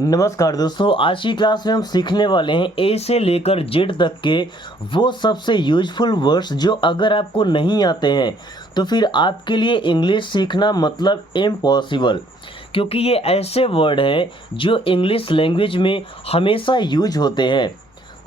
नमस्कार दोस्तों, आज की क्लास में हम सीखने वाले हैं ए से लेकर जेड तक के वो सबसे यूजफुल वर्ड्स जो अगर आपको नहीं आते हैं तो फिर आपके लिए इंग्लिश सीखना मतलब इम्पॉसिबल, क्योंकि ये ऐसे वर्ड हैं जो इंग्लिश लैंग्वेज में हमेशा यूज होते हैं।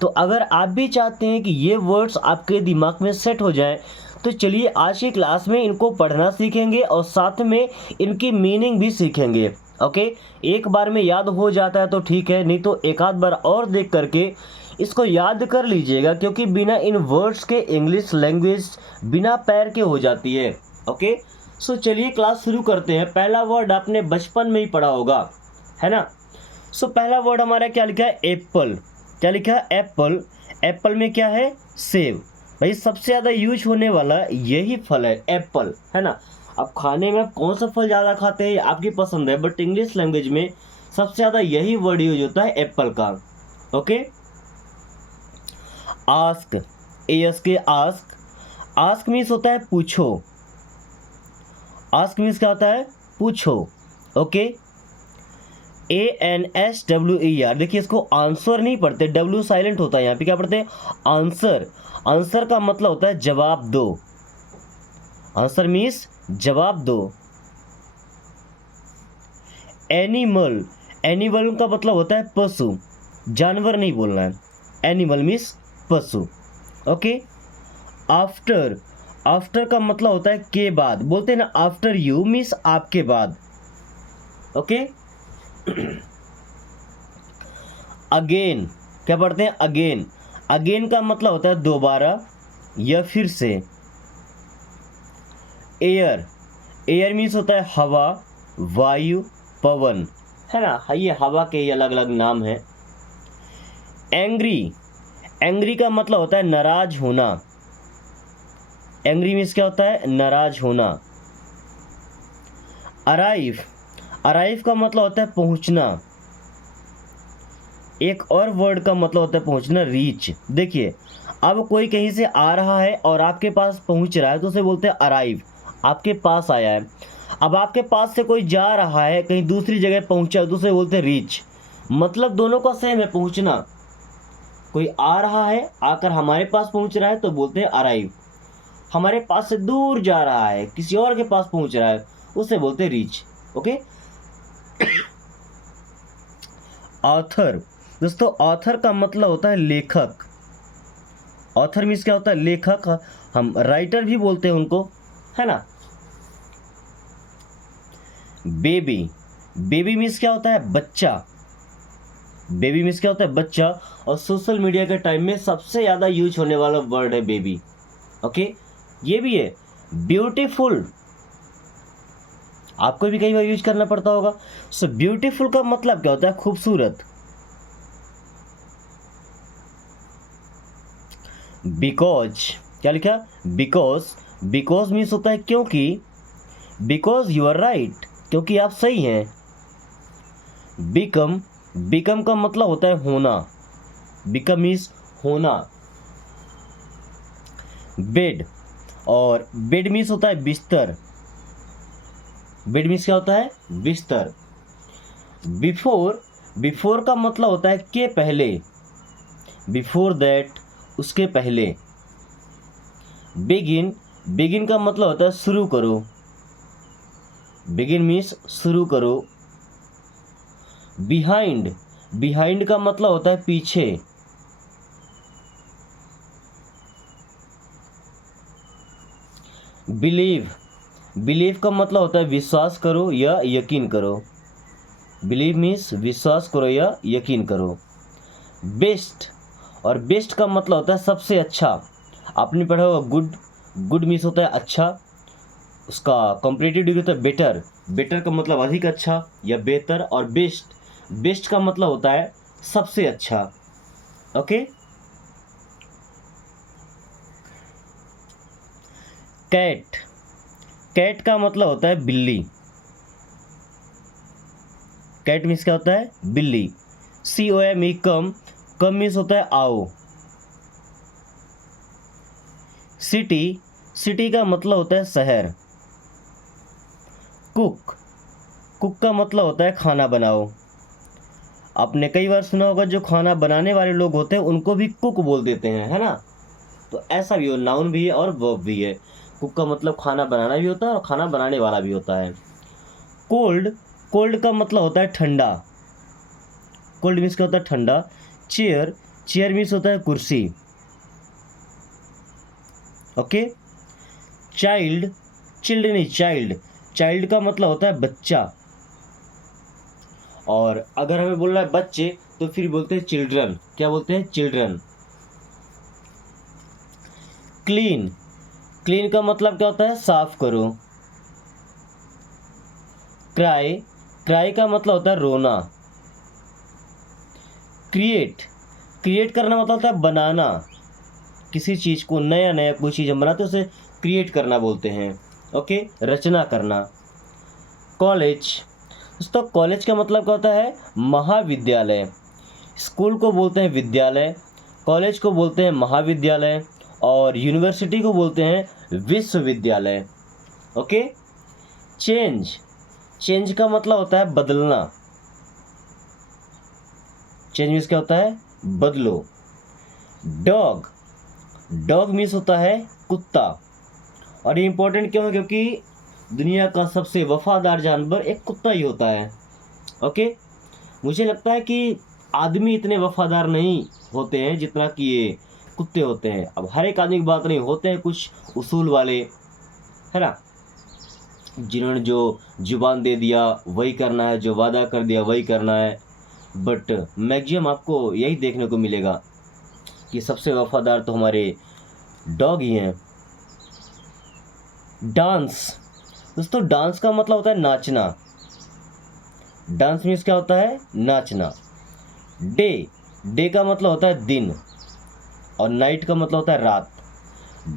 तो अगर आप भी चाहते हैं कि ये वर्ड्स आपके दिमाग में सेट हो जाएं, तो चलिए आज की क्लास में इनको पढ़ना सीखेंगे और साथ में इनकी मीनिंग भी सीखेंगे। ओके, एक बार में याद हो जाता है तो ठीक है, नहीं तो एक आध बार और देख करके इसको याद कर लीजिएगा, क्योंकि बिना इन वर्ड्स के इंग्लिश लैंग्वेज बिना पैर के हो जाती है। ओके, सो चलिए क्लास शुरू करते हैं। पहला वर्ड आपने बचपन में ही पढ़ा होगा, है ना। सो पहला वर्ड हमारा क्या लिखा है? एप्पल। क्या लिखा है? एप्पल। एप्पल में क्या है? सेब। भाई सबसे ज़्यादा यूज होने वाला यही फल है, एप्पल, है ना। अब खाने में आप कौन सा फल ज़्यादा खाते हैं आपकी पसंद है, बट इंग्लिश लैंग्वेज में सबसे ज़्यादा यही वर्ड यूज होता है, एप्पल का। Okay, ask. एस के आस्क। आस्क मीन्स होता है पूछो। आस्क मीन्स क्या होता है? पूछो। Okay, ANSWER। देखिए इसको आंसर नहीं पढ़ते, डब्ल्यू साइलेंट होता है यहाँ पे। क्या पढ़ते हैं? आंसर। आंसर का मतलब होता है जवाब दो। आंसर मीन्स जवाब दो। एनिमल। एनिमल का मतलब होता है पशु, जानवर नहीं बोलना है। एनिमल मीन्स पशु। Okay, after. आफ्टर का मतलब होता है के बाद, बोलते हैं ना आफ्टर यू मीन्स आपके बाद। Okay, again. क्या पढ़ते हैं? अगेन। अगेन का मतलब होता है दोबारा या फिर से। एयर। एयर मीन्स होता है हवा, वायु, पवन, है ना। ये हवा के अलग अलग नाम हैं। एंग्री। एंग्री का मतलब होता है नाराज होना। एंग्री मीन्स क्या होता है? नाराज होना। अराइव। अराइव का मतलब होता है पहुंचना। एक और वर्ड का मतलब होता है पहुंचना, रीच। देखिए अब कोई कहीं से आ रहा है और आपके पास पहुंच रहा है तो उसे बोलते हैं अराइव, आपके पास आया है। अब आपके पास से कोई जा रहा है कहीं दूसरी जगह पहुंचा है तो उसे बोलते हैं रीच। मतलब दोनों का सेम है, पहुंचना। कोई आ रहा है, आकर हमारे पास पहुंच रहा है तो बोलते हैं अराइव। हमारे पास से दूर जा रहा है, किसी और के पास पहुंच रहा है, उसे बोलते हैं रीच। Okay, author. दोस्तों ऑथर का मतलब होता है लेखक। ऑथर मीन्स क्या होता है? लेखक। हम राइटर भी बोलते हैं उनको, है ना। बेबी। बेबी मीन्स क्या होता है? बच्चा। बेबी मीन्स क्या होता है? बच्चा। और सोशल मीडिया के टाइम में सबसे ज़्यादा यूज होने वाला वर्ड है बेबी। ओके, ये भी है ब्यूटीफुल। आपको भी कई बार यूज करना पड़ता होगा। सो ब्यूटीफुल का मतलब क्या होता है? खूबसूरत। बिकॉज। क्या लिखा? बिकॉज। बिकॉज मीन्स होता है क्योंकि। बिकॉज यू आर राइट, क्योंकि आप सही हैं। बिकम। बिकम का मतलब होता है होना। बिकम मीन्स होना। बेड। और बेड मीन्स होता है बिस्तर। बेड मीन्स क्या होता है? बिस्तर। बिफोर। बिफोर का मतलब होता है के पहले। बिफोर दैट, उसके पहले। बिगिन। बिगिन का मतलब होता है शुरू करो। बिगिन मीन्स शुरू करो। बिहाइंड। बिहाइंड का मतलब होता है पीछे। बिलीव। बिलीव का मतलब होता है विश्वास करो या यकीन करो। बिलीव मीन्स विश्वास करो या यकीन करो। बेस्ट। और बेस्ट का मतलब होता है सबसे अच्छा। आपने पढ़ा होगा गुड। गुड मीन्स होता है अच्छा, उसका कॉम्परेटिव डिग्री होता है बेटर। बेटर का मतलब अधिक अच्छा या बेहतर। और बेस्ट, बेस्ट का मतलब होता है सबसे अच्छा। Okay, cat. कैट का मतलब होता है बिल्ली। कैट मीन्स क्या होता है? बिल्ली। COME, कम। कम मीन्स होता है आओ। सिटी। सिटी का मतलब होता है शहर। कुक। कुक का मतलब होता है खाना बनाओ। आपने कई बार सुना होगा जो खाना बनाने वाले लोग होते हैं उनको भी कुक बोल देते हैं, है ना। तो ऐसा भी हो, नाउन भी है और वर्ब भी है। कुक का मतलब खाना बनाना भी होता है और खाना बनाने वाला भी होता है। कोल्ड, कोल्ड का मतलब होता है ठंडा। कोल्ड मीन्स क्या होता है? ठंडा। चेयर, चेयर मीन्स होता है कुर्सी। ओके। चाइल्ड, चिल्ड नहीं चाइल्ड, चाइल्ड का मतलब होता है बच्चा। और अगर हमें बोलना है बच्चे तो फिर बोलते हैं चिल्ड्रन। क्या बोलते हैं? चिल्ड्रन। क्लीन, क्लीन का मतलब क्या होता है? साफ करो। क्राई, क्राई का मतलब होता है रोना। क्रिएट, क्रिएट करना मतलब होता है बनाना। किसी चीज़ को नया नया कोई चीज़ हम बनाते हैं उसे क्रिएट करना बोलते हैं। ओके, रचना करना। कॉलेज, दोस्तों कॉलेज का मतलब क्या होता है? महाविद्यालय। स्कूल को बोलते हैं विद्यालय, कॉलेज को बोलते हैं महाविद्यालय और यूनिवर्सिटी को बोलते हैं विश्वविद्यालय। ओके। चेंज, चेंज का मतलब होता है बदलना। चेंज मीन्स क्या होता है? बदलो। डॉग, डॉग मीन्स होता है कुत्ता। और ये इंपॉर्टेंट क्यों है? क्योंकि दुनिया का सबसे वफादार जानवर एक कुत्ता ही होता है। ओके। मुझे लगता है कि आदमी इतने वफादार नहीं होते हैं जितना कि ये कुत्ते होते हैं। अब हर एक आदमी की बात नहीं, होते हैं कुछ उसूल वाले, है ना, जिन्होंने जो जुबान दे दिया वही करना है, जो वादा कर दिया वही करना है। बट मैक्सिमम आपको यही देखने को मिलेगा कि सबसे वफादार तो हमारे डॉग ही हैं। डांस, दोस्तों डांस का मतलब होता है नाचना। डांस मीन्स क्या होता है? नाचना। डे, डे का मतलब होता है दिन और नाइट का मतलब होता है रात।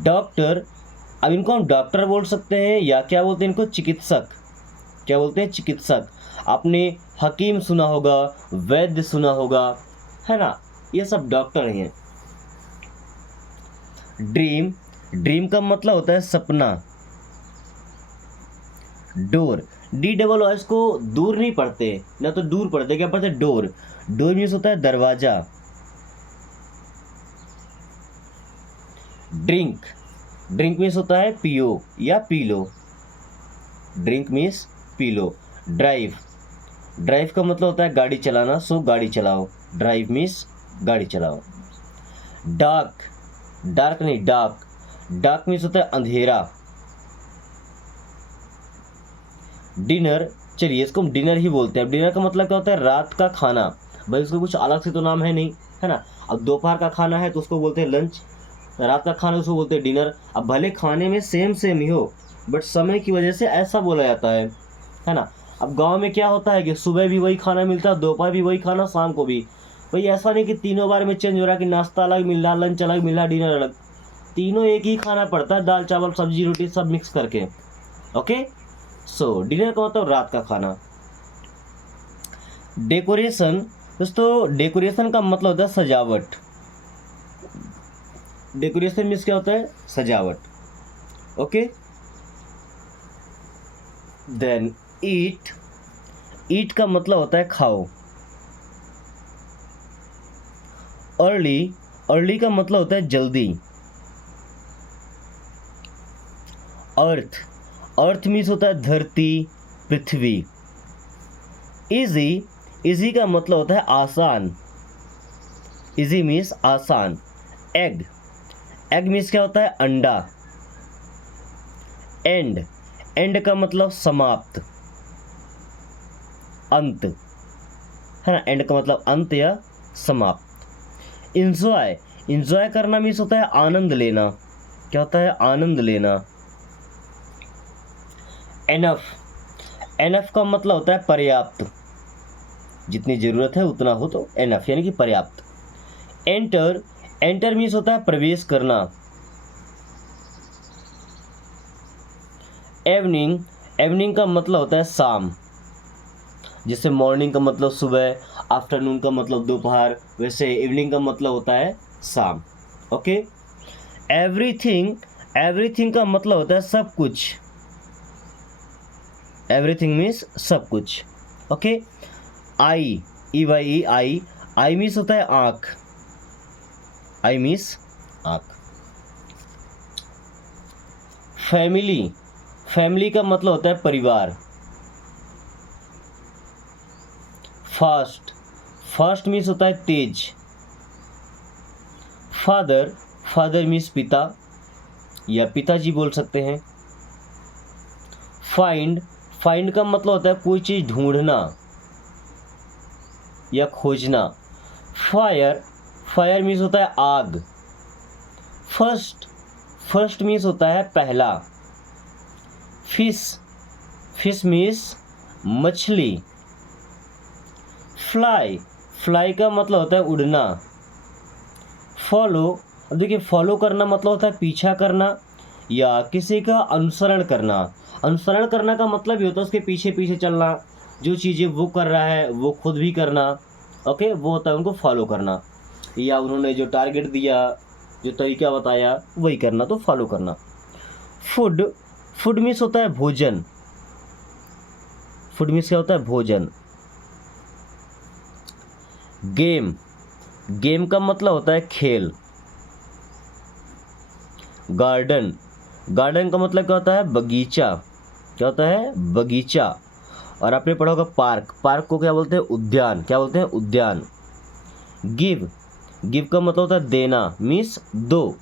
डॉक्टर, अब इनको हम डॉक्टर बोल सकते हैं या क्या बोलते हैं इनको? चिकित्सक। क्या बोलते हैं? चिकित्सक। आपने हकीम सुना होगा, वैद्य सुना होगा, है ना, ये सब डॉक्टर ही हैं। ड्रीम, ड्रीम का मतलब होता है सपना। डोर, डी डबल ओ, इसको दूर नहीं पढ़ते ना, तो दूर पढ़ते, क्या पढ़ते? डोर। डोर मीन्स होता है दरवाजा। ड्रिंक, ड्रिंक मीन्स होता है पियो या P low. Drink means P low. Drive, drive का मतलब होता है गाड़ी चलाना, सो गाड़ी चलाओ। ड्राइव मीन्स गाड़ी चलाओ। डार्क, डार्क नहीं डार्क, डार्क मीन्स होता है अंधेरा। डिनर, चलिए इसको हम डिनर ही बोलते हैं। डिनर का मतलब क्या होता है? रात का खाना। भाई उसका कुछ अलग से तो नाम है नहीं, है ना। अब दोपहर का खाना है तो उसको बोलते हैं लंच, रात का खाना उसको बोलते हैं डिनर। अब भले खाने में सेम सेम ही हो बट समय की वजह से ऐसा बोला जाता है ना। अब गांव में क्या होता है कि सुबह भी वही खाना मिलता है, दोपहर भी वही खाना, शाम को भी। भाई ऐसा नहीं कि तीनों बार में चेंज हो रहा है कि नाश्ता अलग मिल रहा, लंच अलग मिल रहा, डिनर अलग। तीनों एक ही खाना पड़ता है, दाल चावल सब्जी रोटी सब मिक्स करके। ओके। सो डिनर का मतलब रात का खाना। डेकोरेशन, दोस्तों डेकोरेशन का मतलब होता है सजावट। डेकोरेशन मीन्स क्या होता है? सजावट। ओके। देन ईट, ईट का मतलब होता है खाओ। अर्ली, अर्ली का मतलब होता है जल्दी। अर्थ, अर्थ मीन्स होता है धरती, पृथ्वी। इजी, इजी का मतलब होता है आसान। इजी मीन्स आसान। एग, एग मीन्स क्या होता है? अंडा। एंड, एंड का मतलब समाप्त, अंत, है ना। एंड का मतलब अंत या समाप्त। इंजॉय, इंजॉय करना मीन्स होता है आनंद लेना। क्या होता है? आनंद लेना। एनफ, एनफ का मतलब होता है पर्याप्त, जितनी जरूरत है उतना हो तो एनफ यानी कि पर्याप्त। एंटर, एंटर मीन्स होता है प्रवेश करना। एवनिंग, एवनिंग का मतलब होता है शाम। जैसे मॉर्निंग का मतलब सुबह, आफ्टरनून का मतलब दोपहर, वैसे इवनिंग का मतलब होता है शाम। ओके। एवरीथिंग, एवरीथिंग का मतलब होता है सब कुछ। एवरीथिंग मीन्स सब कुछ। Okay. I, EYE I, I means होता है आँख, आई मीन्स आँख। फैमिली, फैमिली का मतलब होता है परिवार। फास्ट, फास्ट मीन्स होता है तेज। फादर, फादर मीन्स पिता या पिताजी बोल सकते हैं। फाइंड, फाइंड का मतलब होता है कोई चीज़ ढूंढना या खोजना। फायर, फायर मीन्स होता है आग। फर्स्ट, फर्स्ट मीन्स होता है पहला। फिश, फिश मीन्स मछली। फ्लाई, फ्लाई का मतलब होता है उड़ना। फॉलो, अब देखिए फॉलो करना मतलब होता है पीछा करना या किसी का अनुसरण करना। अनुसरण करना का मतलब ये होता है उसके पीछे पीछे चलना, जो चीज़ें वो कर रहा है वो खुद भी करना। ओके, वो होता है उनको फॉलो करना, या उन्होंने जो टारगेट दिया, जो तरीका बताया वही करना, तो फॉलो करना। फूड, फूड मीन्स होता है भोजन। फूड मीन्स क्या होता है? भोजन। गेम, गेम का मतलब होता है खेल। गार्डन, गार्डन का मतलब क्या होता है? बगीचा। क्या होता है? बगीचा। और आपने पढ़ा होगा पार्क, पार्क को क्या बोलते हैं? उद्यान। क्या बोलते हैं? उद्यान। गिव, गिव का मतलब होता है देना, मीन्स दो।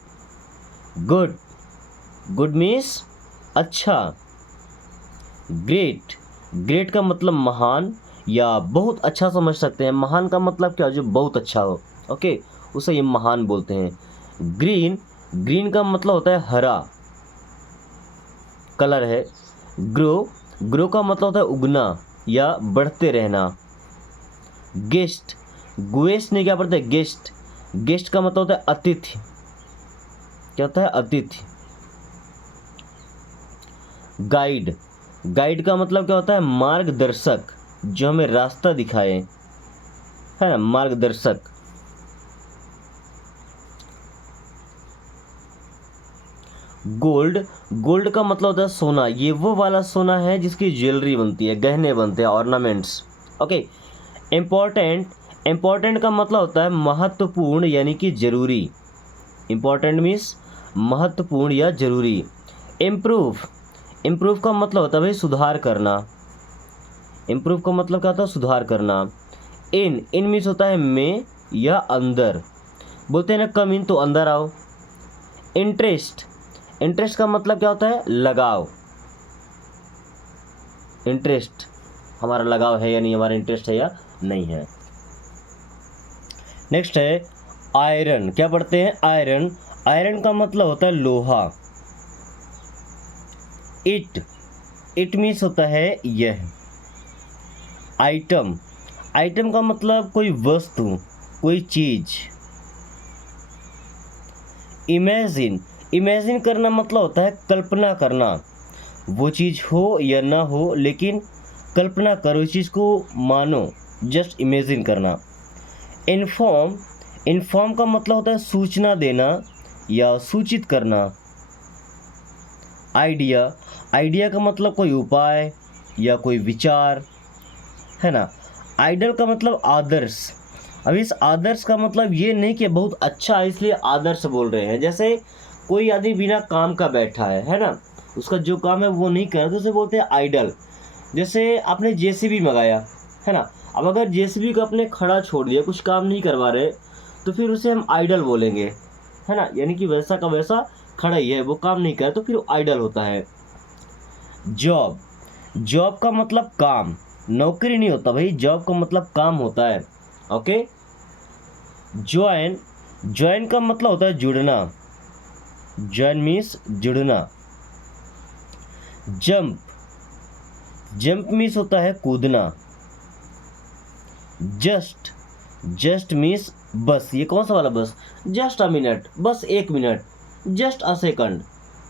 गुड, गुड मीन्स अच्छा। ग्रेट, ग्रेट का मतलब महान या बहुत अच्छा समझ सकते हैं। महान का मतलब क्या? जो बहुत अच्छा हो। ओके, उसे ये महान बोलते हैं। ग्रीन, ग्रीन का मतलब होता है हरा, कलर है। ग्रो, ग्रो का मतलब होता है उगना या बढ़ते रहना। गेस्ट, गुएस्ट नहीं क्या पढ़ते? गेस्ट, गेस्ट का मतलब होता है अतिथि। क्या होता है? अतिथि। गाइड, गाइड का मतलब क्या होता है? मार्गदर्शक, जो हमें रास्ता दिखाए, है ना, मार्गदर्शक। गोल्ड, गोल्ड का मतलब होता है सोना। ये वो वाला सोना है जिसकी ज्वेलरी बनती है, गहने बनते हैं, ऑर्नामेंट्स। ओके। इम्पोर्टेंट, इम्पोर्टेंट का मतलब होता है महत्वपूर्ण यानी कि जरूरी। इम्पोर्टेंट मीन्स महत्वपूर्ण या जरूरी। इम्प्रूव, इम्प्रूव का मतलब होता है भाई सुधार करना। इम्प्रूव का मतलब क्या होता है? सुधार करना। इन, इन मीन्स होता है में या अंदर। बोलते हैं ना कम इन, तो अंदर आओ। इंटरेस्ट, इंटरेस्ट का मतलब क्या होता है? लगाव। इंटरेस्ट, हमारा लगाव है या नहीं, हमारा इंटरेस्ट है या नहीं है। नेक्स्ट है आयरन। क्या पढ़ते हैं? आयरन, आयरन का मतलब होता है लोहा। इट, इट मीन्स होता है यह। आइटम, आइटम का मतलब कोई वस्तु, कोई चीज। इमेजिन, इमेजिन करना मतलब होता है कल्पना करना। वो चीज़ हो या ना हो, लेकिन कल्पना करो, इस चीज़ को मानो, जस्ट इमेजिन करना। इन्फॉर्म, इन्फॉर्म का मतलब होता है सूचना देना या सूचित करना। आइडिया, आइडिया का मतलब कोई उपाय या कोई विचार, है ना। आइडल का मतलब आदर्श। अब इस आदर्श का मतलब ये नहीं कि बहुत अच्छा है इसलिए आदर्श बोल रहे हैं। जैसे कोई आदमी बिना काम का बैठा है ना, उसका जो काम है वो नहीं कर रहा, तो उसे बोलते हैं आइडल। जैसे आपने जेसीबी मंगाया, है ना, अब अगर जेसीबी को आपने खड़ा छोड़ दिया, कुछ काम नहीं करवा रहे, तो फिर उसे हम आइडल बोलेंगे, है ना। यानी कि वैसा का वैसा खड़ा ही है, वो काम नहीं कर, तो फिर आइडल होता है। जॉब, जॉब का मतलब काम, नौकरी नहीं होता भाई, जॉब का मतलब काम होता है। ओके। ज्वाइन, ज्वाइन का मतलब होता है जुड़ना। ज्वाइन मीन्स जुड़ना। जंप, जंप मीन्स होता है कूदना। जस्ट, जस्ट मीन्स बस। ये कौन सा वाला बस? जस्ट अ मिनट, बस एक मिनट, जस्ट अ सेकंड,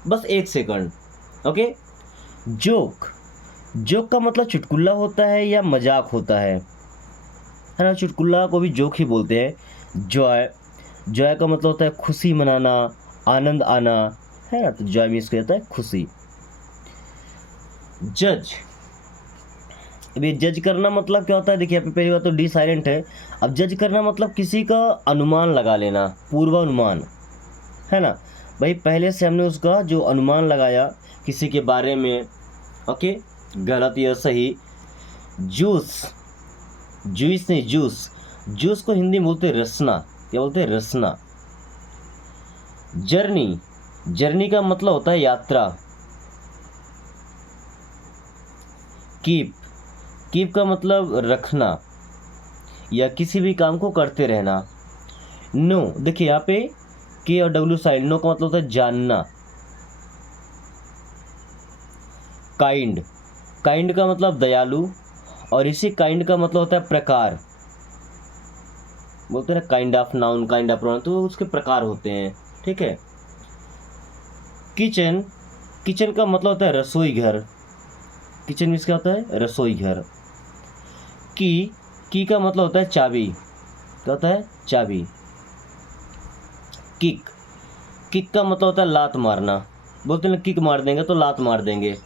बस एक सेकंड। ओके। जोक, जोक का मतलब चुटकुला होता है या मजाक होता है ना। चुटकुला को भी जोक ही बोलते हैं। जॉय, जॉय का मतलब होता है खुशी मनाना, आनंद आना, है ना, तो जॉय मीन्स कहता है खुशी। जज, अब ये जज करना मतलब क्या होता है, देखिए यहाँ पे पहली बात तो डी साइलेंट है। अब जज करना मतलब किसी का अनुमान लगा लेना, पूर्वानुमान, है ना भाई। पहले से हमने उसका जो अनुमान लगाया किसी के बारे में, ओके, गलत या सही। जूस, जूस नहीं जूस, जूस को हिंदी में बोलते रसना, क्या बोलते हैं, रसना। जर्नी, जर्नी का मतलब होता है यात्रा। कीप, कीप का मतलब रखना या किसी भी काम को करते रहना। नो, देखिए यहाँ पे के और डब्ल्यू साइड, नो का मतलब होता है जानना। काइंड, काइंड का मतलब दयालु, और इसी काइंड का मतलब होता है प्रकार, बोलते हैं ना kind of noun, kind of pronoun, तो उसके प्रकार होते हैं, ठीक है। किचन, किचन का मतलब होता है रसोई घर, किचन मीन्स क्या होता है, रसोई घर। की का मतलब होता है चाबी, क्या होता है, चाबी। किक, किक का मतलब होता है लात मारना, बोलते हैं किक मार देंगे तो लात मार देंगे,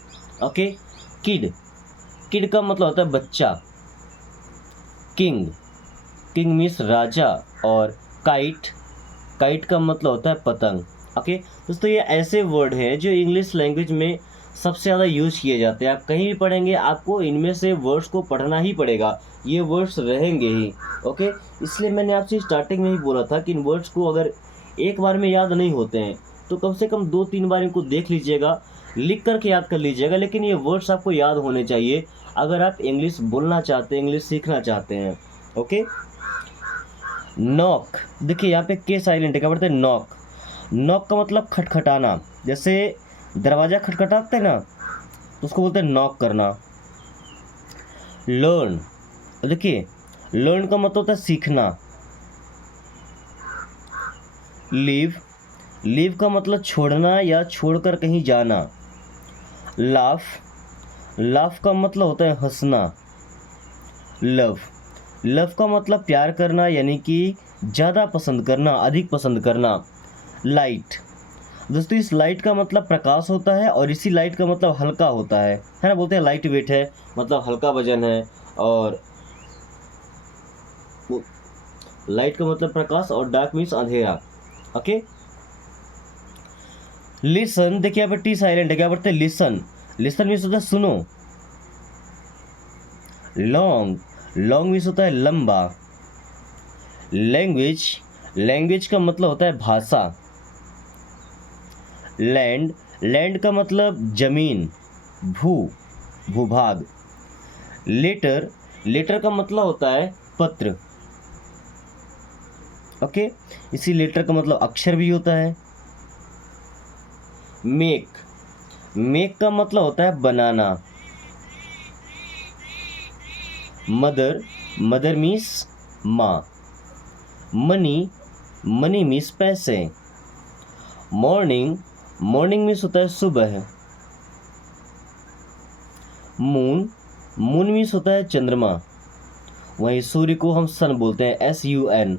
ओके। किड, किड का मतलब होता है बच्चा। किंग, किंग मीन्स राजा। और काइट, काइट का मतलब होता है पतंग, ओके। दोस्तों ये ऐसे वर्ड हैं जो इंग्लिश लैंग्वेज में सबसे ज़्यादा यूज किए जाते हैं। आप कहीं भी पढ़ेंगे आपको इनमें से वर्ड्स को पढ़ना ही पड़ेगा, ये वर्ड्स रहेंगे ही, ओके। इसलिए मैंने आपसे स्टार्टिंग में ही बोला था कि इन वर्ड्स को अगर एक बार में याद नहीं होते हैं तो कम से कम 2-3 बार इनको देख लीजिएगा, लिख करके याद कर लीजिएगा, लेकिन ये वर्ड्स आपको याद होने चाहिए अगर आप इंग्लिश बोलना चाहते हैं, इंग्लिश सीखना चाहते हैं, ओके। नॉक, देखिए यहाँ पे के साइलेंट है, क्या पढ़ते हैं, नॉक। नॉक का मतलब खटखटाना, जैसे दरवाज़ा खटखटाते हैं ना तो उसको बोलते हैं नॉक करना। लर्न, देखिए लर्न का मतलब होता है सीखना। लीव, लीव का मतलब छोड़ना या छोड़कर कहीं जाना। लाफ, लाफ का मतलब होता है हंसना। लव, लव का मतलब प्यार करना यानी कि ज़्यादा पसंद करना, अधिक पसंद करना। लाइट, दोस्तों इस लाइट का मतलब प्रकाश होता है और इसी लाइट का मतलब हल्का होता है ना, बोलते हैं लाइट वेट है, मतलब हल्का वजन है। और लाइट का मतलब प्रकाश और डार्क मीन्स अंधेरा, ओके। लिसन, देखिए यहाँ पर टी साइलेंट है, क्या पढ़ते हैं, लिसन। लिसन मीन्स होता है सुनो। लॉन्ग, लॉन्ग मीन्स होता है लंबा। लैंग्वेज, लैंग्वेज का मतलब होता है भाषा। लैंड, लैंड का मतलब जमीन, भू, भूभाग। लेटर, लेटर का मतलब होता है पत्र, ओके। इसी लेटर का मतलब अक्षर भी होता है। मेक, मेक का मतलब होता है बनाना। मदर, मदर मीन्स माँ। मनी, मनी मीन्स पैसे। मॉर्निंग, मॉर्निंग मीन्स होता है सुबह। मून, मून मीन्स होता है चंद्रमा, वहीं सूर्य को हम सन बोलते हैं, SUN,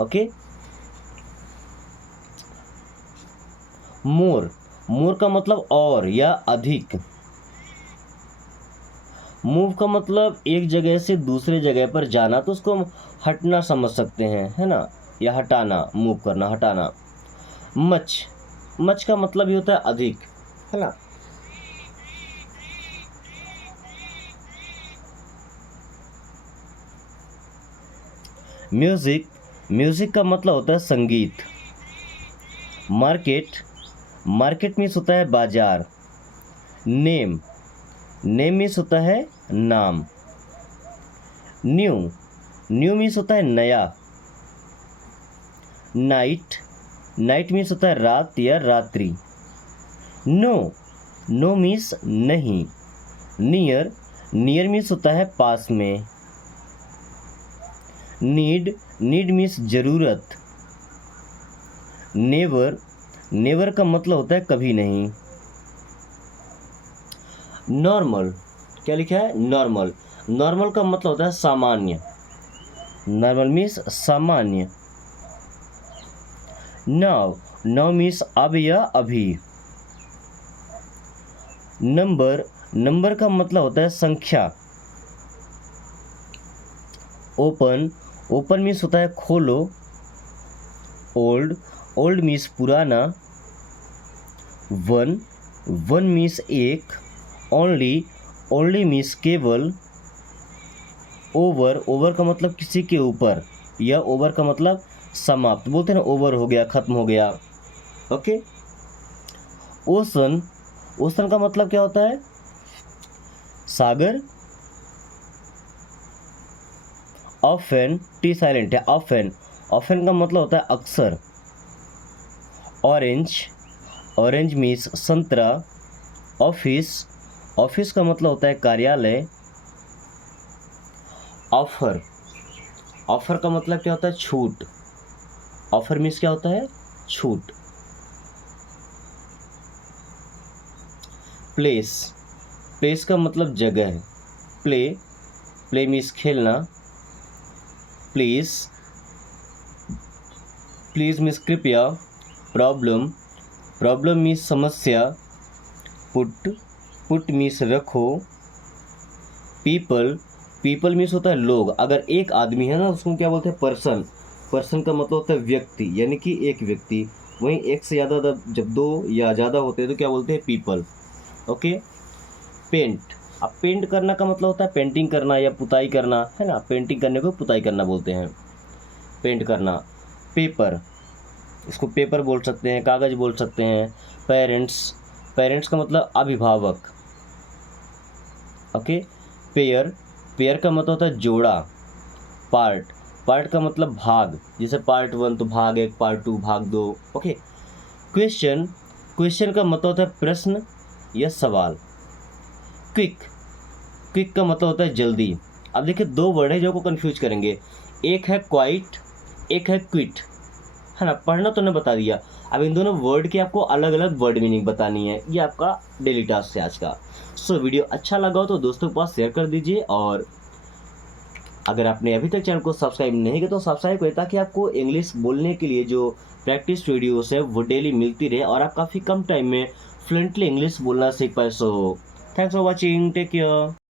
ओके। मोर, मोर का मतलब और या अधिक। मूव का मतलब एक जगह से दूसरे जगह पर जाना, तो उसको हम हटना समझ सकते हैं, है ना, या हटाना, मूव करना, हटाना। मच, मच का मतलब ही होता है अधिक, है ना। म्यूजिक, म्यूजिक का मतलब होता है संगीत। मार्केट, मार्केट मीन्स होता है बाजार। नेम, नेम मीन्स होता है नाम। न्यू, न्यू मीन्स होता है नया। नाइट, नाइट मीन्स होता है रात या रात्रि। नो, नो मीन्स नहीं। नियर, नियर मीन्स होता है पास में। नीड, नीड मीन्स जरूरत। नेवर, नेवर का मतलब होता है कभी नहीं। नॉर्मल, क्या लिखा है, नॉर्मल। नॉर्मल का मतलब होता है सामान्य, नॉर्मल मीन्स सामान्य। नाउ, नाउ मीन्स अब या अभी। नंबर, नंबर का मतलब होता है संख्या। ओपन, ओपन मीन्स होता है खोलो। ओल्ड, ओल्ड मीन्स पुराना। वन, वन मीन्स एक। ओनली, ओनली मीन्स केवल। ओवर, ओवर का मतलब किसी के ऊपर, या ओवर का मतलब समाप्त, बोलते हैं ना ओवर हो गया, खत्म हो गया। ओके। ओशन, ओशन का मतलब क्या होता है? सागर। ऑफेन, टी साइलेंट है, ऑफेन, ऑफेन का मतलब होता है अक्सर। ऑरेंज, ऑरेंज मीन्स संतरा। ऑफिस, ऑफिस का मतलब होता है कार्यालय। ऑफर, ऑफर का मतलब क्या होता है? छूट। ऑफर मीन्स क्या होता है? छूट। प्लेस, प्लेस का मतलब जगह। प्ले, प्ले मीन्स खेलना। प्लीज, प्लीज मीन्स कृपया। प्रॉब्लम, प्रॉब्लम मीन्स समस्या। पुट, पुट मीन्स रखो। पीपल, पीपल मीन्स होता है लोग। अगर एक आदमी है ना उसको क्या बोलते हैं? पर्सन। पर्सन का मतलब होता है व्यक्ति, यानी कि एक व्यक्ति। वहीं एक से ज़्यादा जब दो या ज़्यादा होते हैं तो क्या बोलते हैं? पीपल। ओके। पेंट, अब पेंट करना का मतलब होता है पेंटिंग करना या पुताई करना, है ना? पेंटिंग करने को पुताई करना बोलते हैं, पेंट करना। पेपर, इसको पेपर बोल सकते हैं, कागज़ बोल सकते हैं। पेरेंट्स, पेरेंट्स का मतलब अभिभावक। ओके। पेयर, पेयर का मतलब होता है जोड़ा। पार्ट, पार्ट का मतलब भाग, जैसे पार्ट 1 तो भाग 1, पार्ट 2 भाग 2। ओके। क्वेश्चन, क्वेश्चन का मतलब होता है प्रश्न या सवाल। क्विक, क्विक का मतलब होता है जल्दी। अब देखिए दो वर्ड है जो को कंफ्यूज करेंगे, एक है क्वाइट, एक है क्विट, है ना? पढ़ना तो ने बता दिया, अब इन दोनों वर्ड की आपको अलग अलग वर्ड मीनिंग बतानी है। ये आपका डेली टास्क है आज का। सो वीडियो अच्छा लगा हो तो दोस्तों के पास शेयर कर दीजिए, और अगर आपने अभी तक चैनल को सब्सक्राइब नहीं किया तो सब्सक्राइब करें, ताकि आपको इंग्लिश बोलने के लिए जो प्रैक्टिस वीडियोस है वो डेली मिलती रहे और आप काफ़ी कम टाइम में फ्लुएंटली इंग्लिश बोलना सीख पाए। So thanks for watching, take care.